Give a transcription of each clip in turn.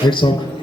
Next song.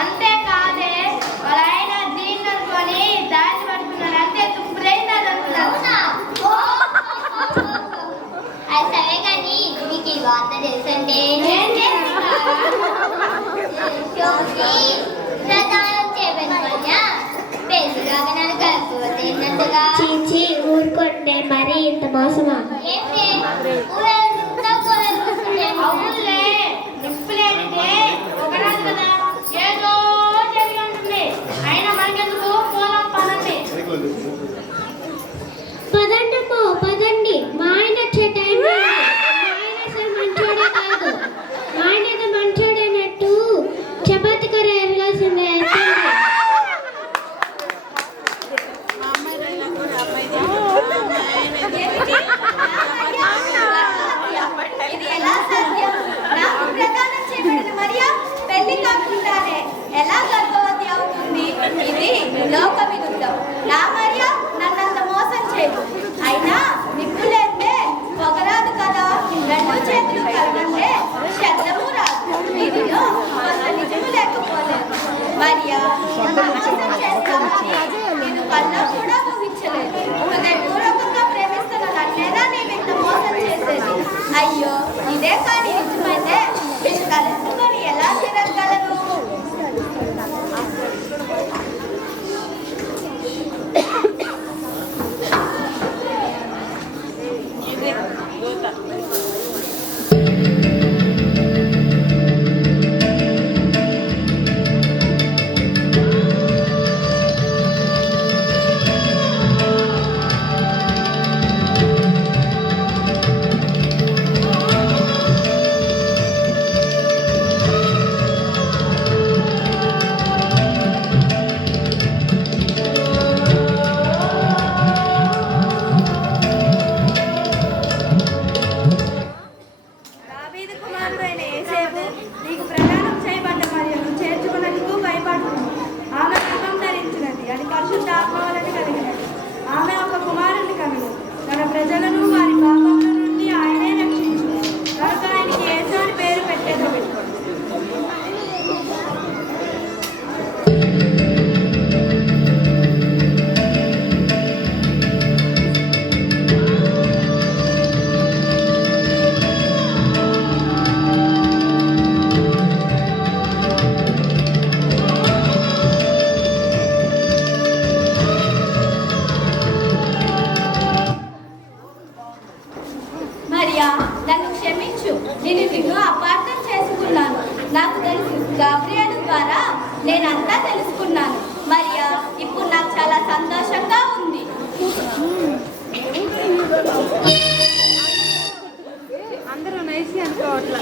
అంతే కాదే వాళ్ళ ఆయన దీన్ని అనుకొని దాన్ని పట్టుకున్నాడు అంతే తుప్పురైందా మోసమా? పదండమ్మో పదండి, మా ఆయన వచ్చే టైం మా ఆయన అసలు మంచోడే కాదు. మా ఆయన ఏదో మంచోడైనట్టు చపాతి కూర వెళ్ళాల్సిందే. ఎలా గర్భవతి అవుతుంది? ఇది లోక విరుద్ధం. నా మరియ నన్నంత మోసం చేయదు. అయినా నిప్పులేందే పొగరాదు కదా, రెండు చేతులు కలవందే శబ్దము రాదు. దీనిలో కొంత నిజము లేకపోలేదు. మరియ మోసం చేస్తానని నేను కళ్ళ కూడా ఊహించలేదు. హృదయపూర్వకంగా ప్రేమిస్తున్న నన్నేనా నేను ఇంత మోసం చేసేది? అయ్యో, ఇదే కానీ నిజమైతే వీళ్ళు తలెత్తుకొని ఎలా తిరగలరు? ప్రజలను వారి పాపముల నుండి ఆయనే రక్షించు. కనుక ఆయనకి యేసు అని పేరు పెట్టేదో పెట్టుకోండి. నన్ను క్షమించు, నేను నిన్ను అపార్థం చేసుకున్నాను. నాకు తెలుసు, గాబ్రియేలు ద్వారా నేనంతా తెలుసుకున్నాను. మరియా, ఇప్పుడు నాకు చాలా సంతోషంగా ఉంది. అందరూ నైసి అనుకోవట్లా.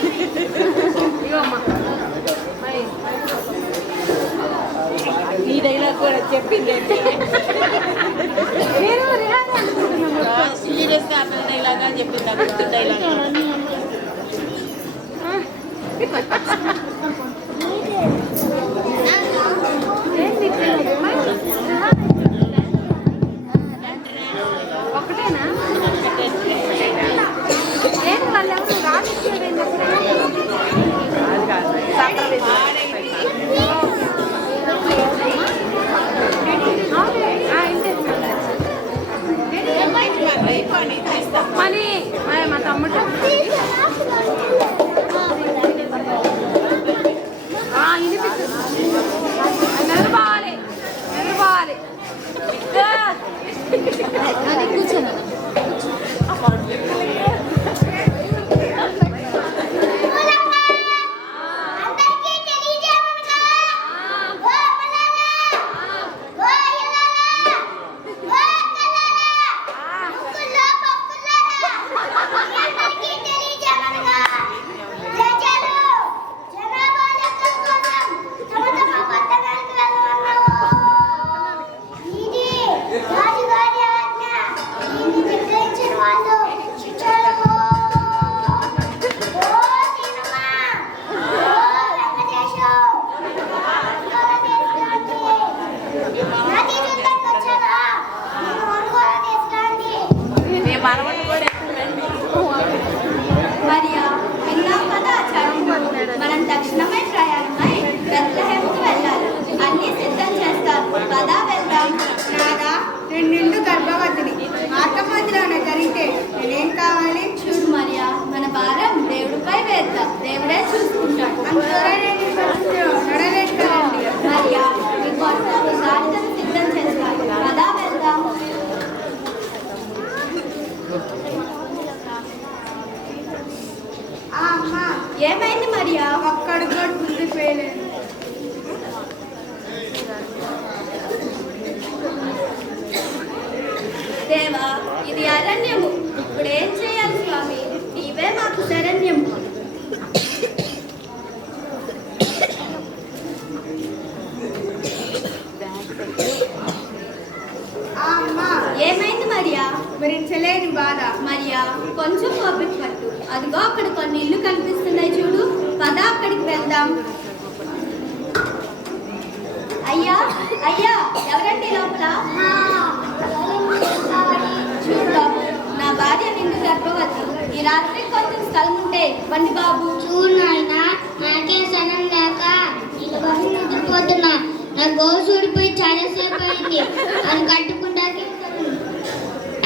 ఈ డైలాగ్ కూడా చెప్పింది. సీరియస్ గా అన్న డైలాగ్ అని చెప్పింది. డైలాగ్ ఒకటేనా? లేదు, వాళ్ళు ఎవరు రాజకీయ మనీ మా తమ్ముడు నిలబడాలి నిలబడాలి. కూర్చోను మనం దక్షిణమై ప్రయాణమై బెత్లెహేముకు వెళ్ళాలి. అన్ని సిద్ధం చేస్తారు. పదా వెళ్దాం. రాదా, నేను నిండు గర్భవతిని. మార్గమధ్యలోనే జరిగితే నేనేం కావాలి? చూడు మరియా, మన భారం దేవుడిపై వేద్దాం. దేవుడే చూసుకుంటాడు. నడలేదు కదండి. మరియా, మీ కొరకు గాడిదను సిద్ధం చేస్తాను. పదా వెళ్దాం. దేవా, ఇది అరణ్యము. ఇప్పుడు ఏం చేయాలి స్వామి? నీవే మాకు శరణ్యము. అమ్మా, ఏమైంది మరియా? భరించలేని బాధ. మరియా, కొంచెం ఓపిక పట్టు. అదిగో అక్కడ కొన్ని ఇల్లు కనిపిస్తున్నాయి చూడు. పద అక్కడికి వెళ్దాం. అయ్యా అయ్యా, ఎవరండి లోపల? చూడు బాబు, నా భార్య నిండు గర్భవతి. ఈ రాత్రి కొంచెం స్థలం ఉంటే ఇవ్వండి బాబు. చూడు నాయనా, నాకే సనం లేక ఇటువరకు నిద్రపోతున్నా. నా గోసు ఊడిపోయి చాలాసేపు అయింది.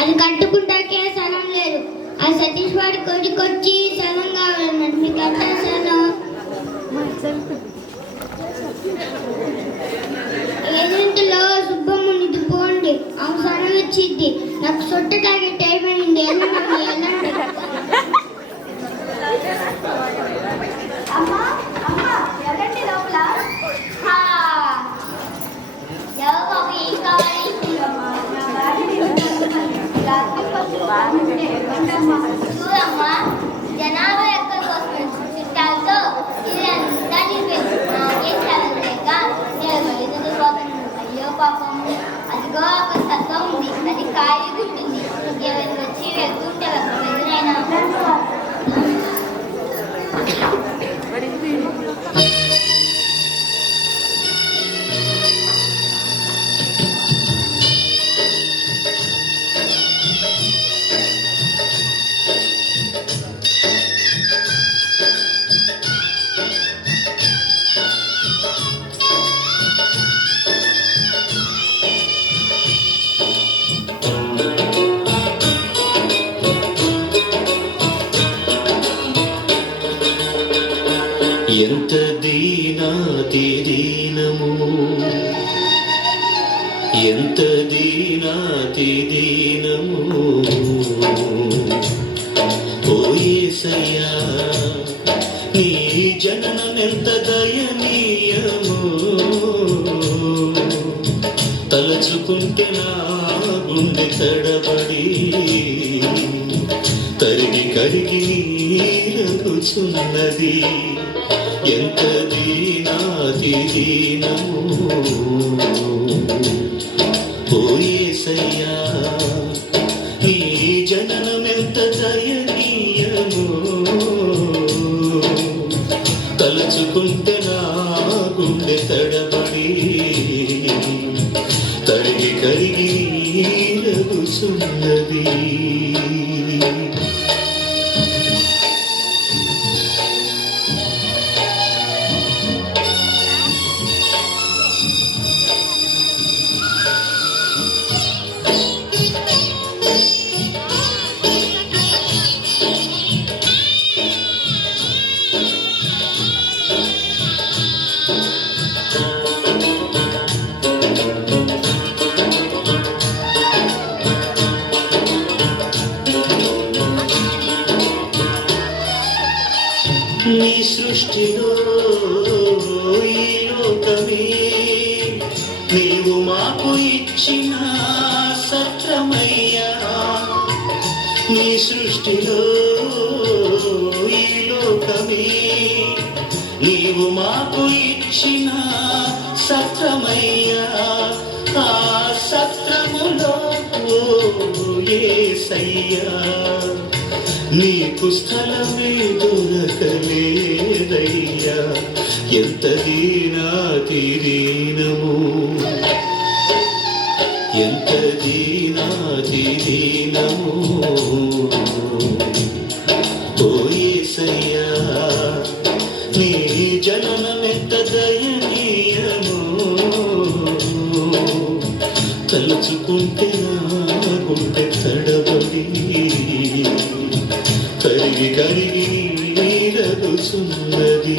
అది కట్టుకుంటాకే సనం లేదు. ఆ సతీష్ వాడి కొడుకొచ్చి సనం కావాలన్నట్టు మీకు ఎట్లా సనం? ఏజెంట్లో సుబ్బమ్మ నిద్రపోండి, ఆమె సనం వచ్చింది. నాకు సొట్ట తాగే టైం అయింది. వెళ్ళండి. అమ్మా అమ్మా, ఎవరండి లోపల? ఎవరు బాబు, ఏం కావాలి? నా భార్య నిండు గర్భవతి. ఈ రాత్రి కొంచెం స్థలం ఉంటే ఇవ్వండి అమ్మా. చూడమ్మా, జనాభా ఎక్కువ కోసం చుట్టాలతో ఇల్లంతా నింపేసి నాకే చదవలేక నిలబడిపోతున్నాను. అయ్యో పాపం, అదిగో ఒక సత్వం ఉంది, అది ఖాళీ ఉంటుంది. ఎవరు వచ్చి వెళ్తుంటే ఎదురైనా ఎంత దీనాతి దీనము, ఎంత దీనాతి దీనము. ఓ యేసయ్యా, నీ జననమెంత దయనీయము. తలచుకుంటే నా గుండె తడబడి తరిగి కరిగి నీరగుచున్నది. ఎంత దీనాతి దీనము. ఓ యేసయ్యా, నీ జననమెంత దయనీయము. తలచుకుంటే నా గుండె తడబడి తరిగి కరిగి నీరగుచున్నది. నీ సృష్టిలో ఈ లోకమే నీవు మాకు ఇచ్చిన సత్రమయ్యా. నీ సృష్టిలో ఈ లోకమే నీవు మాకు ఇచ్చిన సత్రమయ్యా. ఆ సత్రములో యేసయ్యా, నీకు స్థలమే దొరకలేదయ్యా. ఎంత దీనాతి దీనము, ఎంత దీనాతి దీనము. ఓ యేసయ్యా, నీ జననమెంత దయనీయము. తలుచుకుంటే నా గుండె తడబడి కరిగి కరిగి నీరగుచున్నది.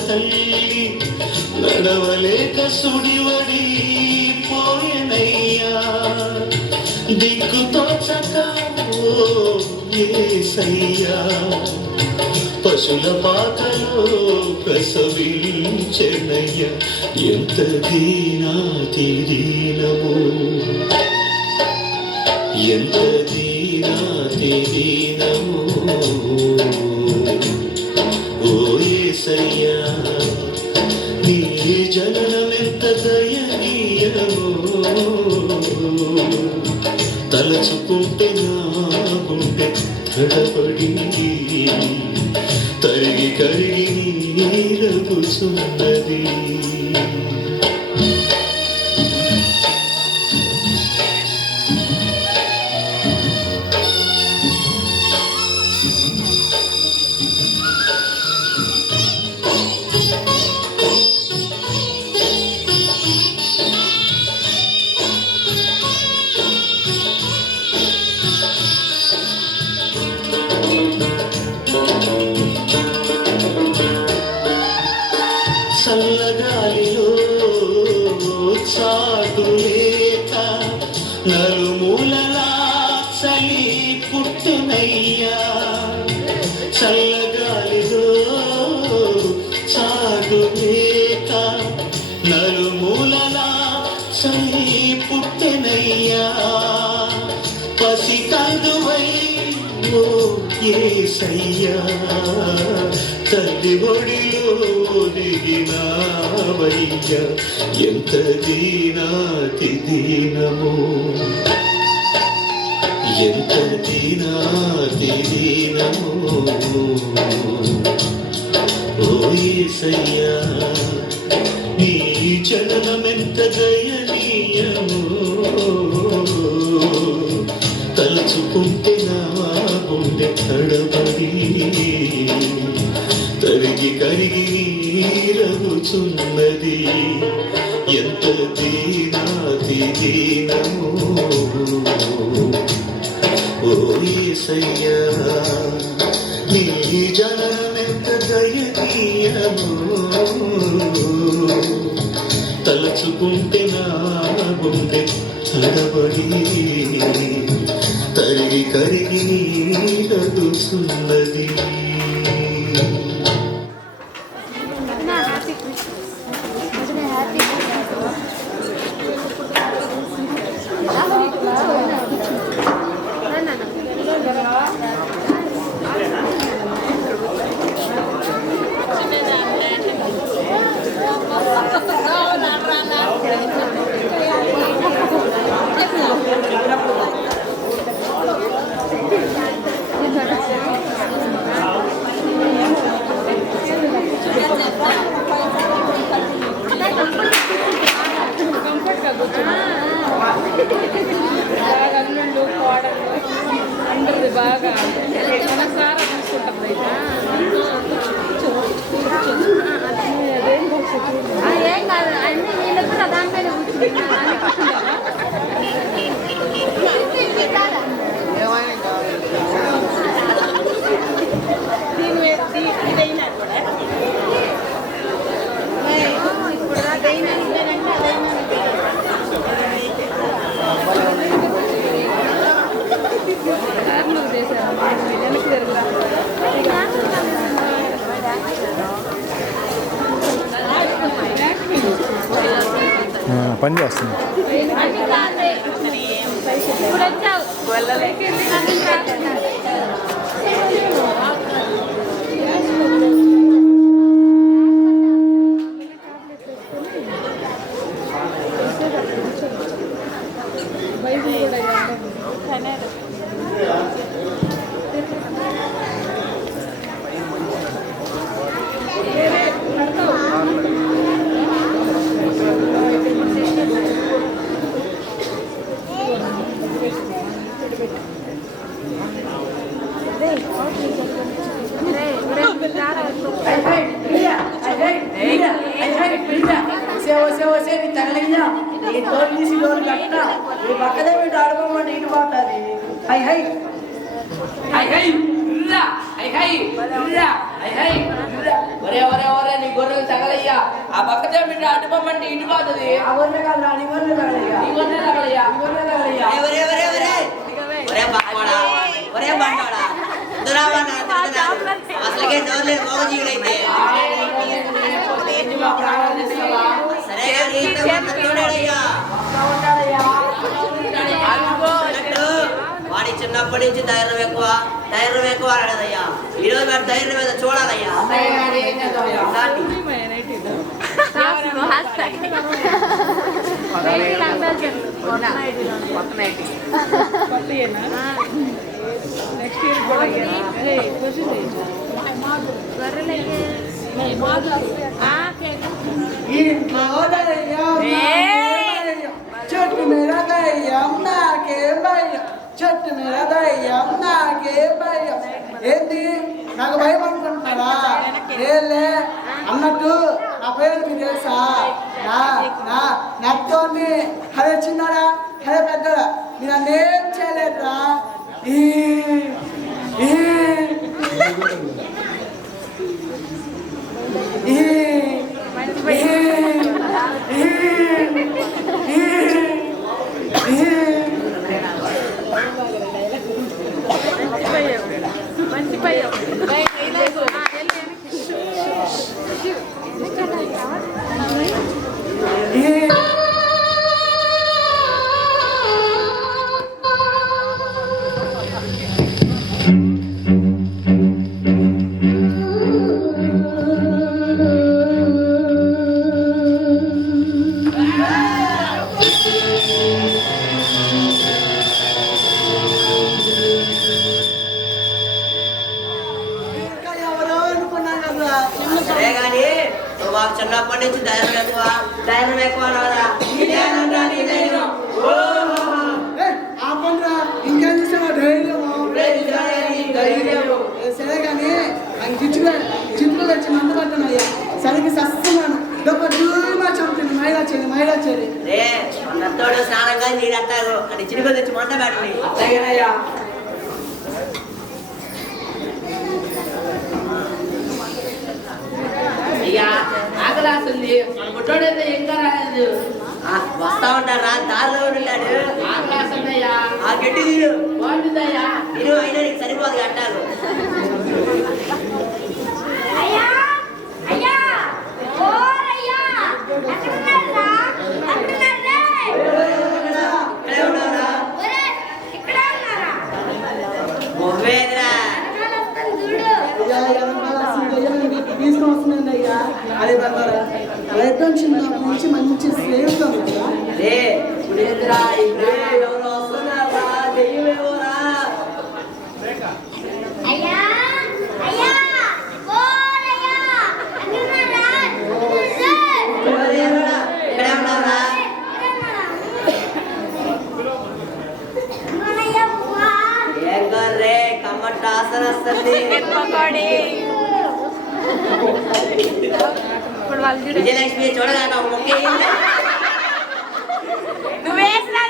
తల్లి నడవలేక సుడివడి పోయెనయ్యా దిక్కుతోచక ఓ యేసయ్యా పశుల పాకలో ప్రసవించెనయ్యా ఎంత దీనాతి దీనము ఎంత దీనాతి దీనము ఓ యేసయ్యా నీ జననమెంత దయనీయమో తలచుకుంటే నా గుండె తడబడి తరిగి కరిగి నీలగుచున్నది చల్లగాలిలో చాటు లేక నలుమూలలా చలి పుట్టునయ్యా చల్లగాలిలో చాటు లేక నలుమూలలా చలి పుట్టునయ్యా పసికందువై ఓ యేసయ్యా తల్లి ఒడిలో దిగినావయ్యా ఎంత దీనాతి దీనము ఎంత దీనాతి దీనము ఓ యేసయ్యా నీ జననమెంత దయనీయము తలచుకుంటే నా గుండె తడబడి తరిగి కరిగి నీరగుచున్నది ఎంత దీనాతి దీనము ఓ యేసయ్యా నీ జననమెంత దయనీయము తలచుకుంటే నా గుండె తడబడి తరిగి కరిగి నీరగుచున్నది అందరిది బాగా మనసారా చూసుకుంటాం ఏం కాదు అన్ని వీళ్ళకి కూడా దానిపైన ఇదైనా కూడా ఇప్పుడు అదైనా ఇదేనంటే అదైనా వెనక్కి జరుగుతా పని చేస్తుంది ఇప్పుడు వచ్చావు వెళ్ళలేకెళ్ళి ఒరే ఒరే ఒరే నీ గొర్రె అటు పొమ్మంటే ఇటు పోతుంది అవన్నీ కాదు నీ వల్లే కాదయ్యా ఇవన్నీ తగలయ్యా ఇవన్నీ కాదయ్యా ఒరే బాకోడా ఒరే బండోడా దురావన్నా అసలుకే నోరు లేదు మోగజీవులైతే సరే చూడయ్యా వాడి చిన్నప్పటి నుంచి ధైర్యం ఎక్కువ అడగదయ్యా ఈరోజు వాడి ధైర్యం మీద చూడాలయ్యా నెక్స్ట్ ఇయర్ కూడా చెట్టు మీద దయ్యం నాకే భయం చెట్టు మీద దయ్యం నాకే భయం ఏంటి నాకు భయం అనుకుంటున్నారా ఏలే అన్నట్టు నా పేరు మీకు తెలుసా నత్తోని అదే చిన్నడా అదే పెద్దడా మీరు అన్నేం చేయలేదురా మంచి భయం సరే గాని నువ్వు మాకు చిన్నప్పటి నుంచి ధైర్యం ఎక్కువ అన్నదా ఇంకేం చేసావా ధైర్యం సరే కానీ చిట్లు తెచ్చి మందు పట్టానయ్యా సరిగ్గా సస్తున్నాను చంపుతుంది మైలా చెల్లి రే నత్తోడు స్నానంగా నీడంటారు అని చిరుగు తెచ్చి మంట పెట్టండి అత్తయ్యనయ్యా అయ్యా ఆకలాస్తుంది మన గుట్టోడైతే ఇంకా రాలేదు వస్తా ఉంటారా దారిలో వెళ్ళాడు ఆకలాస్తుందయ్యా ఆ గట్టి తీరు బాగుంటుందయ్యా నేను అయినా నీకు సరిపోదు అంటారు అయ్యా అయ్యా ఓరయ్యా ఎక్కడున్నారా ఒరే ఇక్కడ ఉన్నారా నువ్వేదిరా తీసుకొని వస్తుందండి అయ్యా అదే బంగారా రైతం చిన్నప్పటి నుంచి మంచి స్నేహితులు కదా రే ఇప్పుడేదిరా ఎవరు వస్తున్నారా దెయ్యమేవోరా అయ్యా అయ్యా ఓరయ్యా ఎక్కడున్నారా ఇక్కడే ఉన్నారా మనయ్య బువ్వా ఏం రే కమ్మట ఆసన వస్తుంది ఇప్పుడు వాళ్ళు చూడ విజయలక్ష్మి చూడగా ముఖ్య నువ్వు వేసినా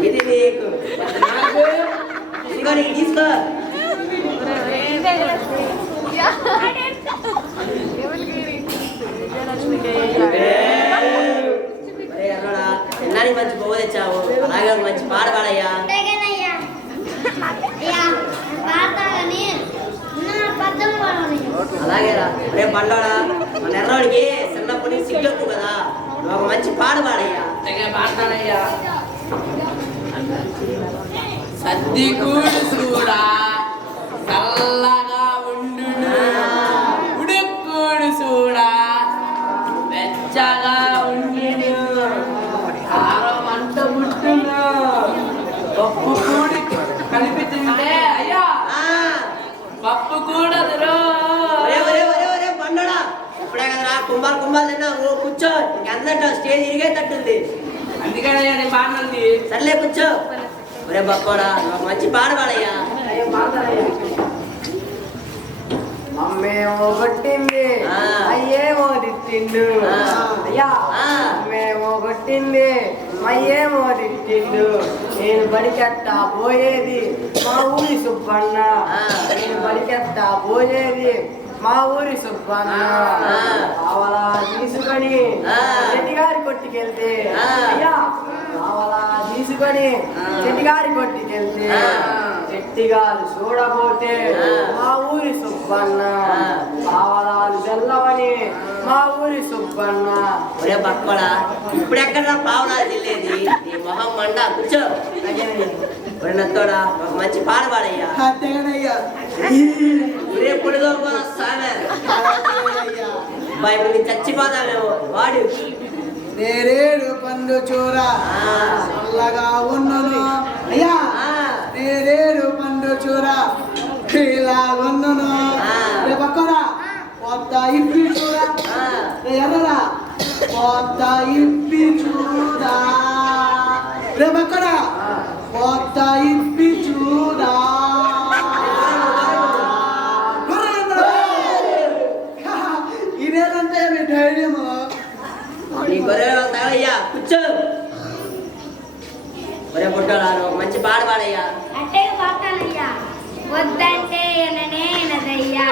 ఇది నీకు నాకు ఇదిగో నీకు తీసుకో తిన్నానికి మంచి పువ్వు తెచ్చావు అలాగే మంచి పాట పాడయ్యా అయ్యా అయ్యా పాడతాగని నా పద్దం పాడని అలాగేరా రేపు బండోడా మన ఎర్రోడికి చిన్నప్పటి నుంచి సిగ్గు కదా నువ్వు ఒక మంచి పాట పాడయ్యా పాడతానయ్యా సర్దికూడు చూడా చల్లగా ఉండు ఉడుక్కుడు చూడా వెచ్చగా ఉండు కారం అంట పుట్టును పప్పు కూడి కలిపి తింటే అయ్యా పప్పు కూడా బండోడా ఇప్పుడే కదరా కుంభాలు తిన్నావు కూర్చో ఇంకెంత స్టేజ్ ఇరిగేటట్టుంది అందుకనే నేను పాడినంది సర్లే కూర్చో ఒరే బక్కోడా ఒక మంచి పాట పాడయ్యా అమ్మేమో కొట్టింది అయ్యేమో తిట్టిండు అయ్యా అమ్మేమో కొట్టింది అయ్యేమో తిట్టిండు నేను బడికట్టా పోయేది మా ఊరి సుబ్బన్న నేను బడికెత్తా పోయేది మా ఊరి సుబ్బన్న కావలా తీసుకొని చెట్టిగారి కొట్టుకెళ్తే అయ్యా కావలా తీసుకొని చెట్టిగారి కొట్టుకెళ్తే చెట్టిగారు చూడబోతే మా ఊరి సుబ్బన్న పావలాలు చెల్లవని మా ఊరి సుబ్బన్న. ఒరే బక్కడా ఇప్పుడు ఎక్కడ పావలాలు చెల్లేది నీ మొహం మండ కూర్చో. ఒరే నత్తోడా ఒక మంచి పాట పాడయ్యా. అంతేగానయ్యా ఒరే పొడిదో సామె ఇప్పుడు చచ్చిపోతామేమో వాడు. నేరేడు పండు చూర చల్లగా ఉన్నను అయ్యా నేరేడు పండు చూర ఇలా ఉన్నను పక్కడా కొత్త ఇప్పి చూడ ఎర్రరా కొత్త ఇప్పి చూడా రేపక్కడా కొత్త ఇప్పి చూడా. ఇదేనంటే మీ ధైర్యము. నీ గొర్రెలు తాగయ్యా కూర్చో. ఒరే పుట్టాలా ఒక మంచి పాట పాడయ్యా. అంటే పాడతానయ్యా. వద్దంటే ఎననేనదయ్యా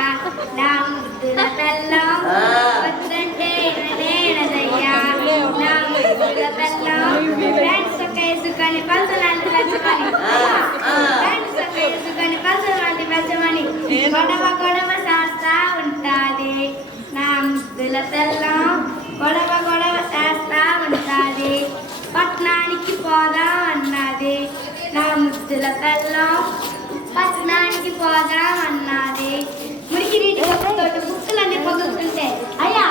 నా ముద్దుల పెళ్ళం, వద్దంటే ఎననేనదయ్యా నా ముద్దుల పెళ్ళం. ఫ్రెండ్స్ ఒక వేసుకొని పల్సలాంటి పెంచమని, ఫ్రెండ్స్ ఒక వేసుకొని పల్సలాంటి పెంచమని గొడవ గొడవ చేస్తా ఉంటాది నా ముద్దుల పెళ్ళం, గొడవ గొడవ చేస్తా ఉంటాది. పట్నానికి పోదాం అన్నది నా ముద్దుల పెళ్ళం, పట్నానికి పోదాం అన్నది. మురికి నీటి గొప్పతోటి ముక్కులన్నీ పగులుతుంటే అయ్యా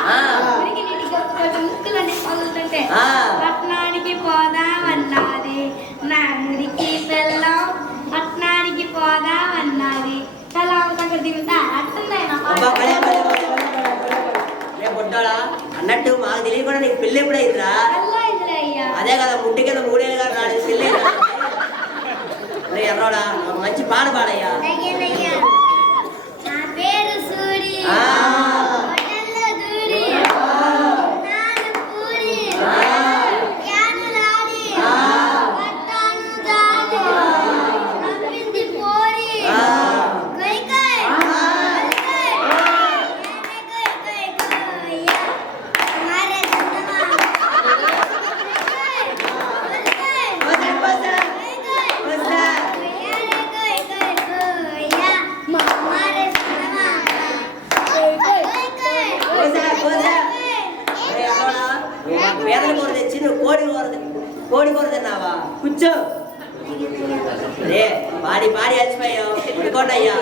మురికి నీటి గొప్పతోటి ముక్కులన్నీ పగులుతుంటే పట్నానికి పోదాం అన్నది నా మురికి పెళ్ళం, పట్నానికి పోదాం అన్నది. చాలా దగ్గర దిగుతా పుట్టాడా అన్నట్టు మాకు తెలియకుండా నీకు పెళ్ళి ఎప్పుడైందిరా? అయ్యా అదే కదా ముట్టి కింద 3 ఏళ్ళు రాడు పెళ్ళి. ఎర్రోడా ఒక మంచి పాట పాడయ్యా. నా పేరు సూరి హోటల్లో దూరి నాన్న పూరి క్యానులాడి పట్టాను దాడి నవ్వింది పోరి కై కై हमारे పేదల కూర తెచ్చి నువ్వు కోడి కూర తిన్నావా? కూర్చో. రే పాడి పాడి అలసిపోయావు పడుకోండి అయ్యా.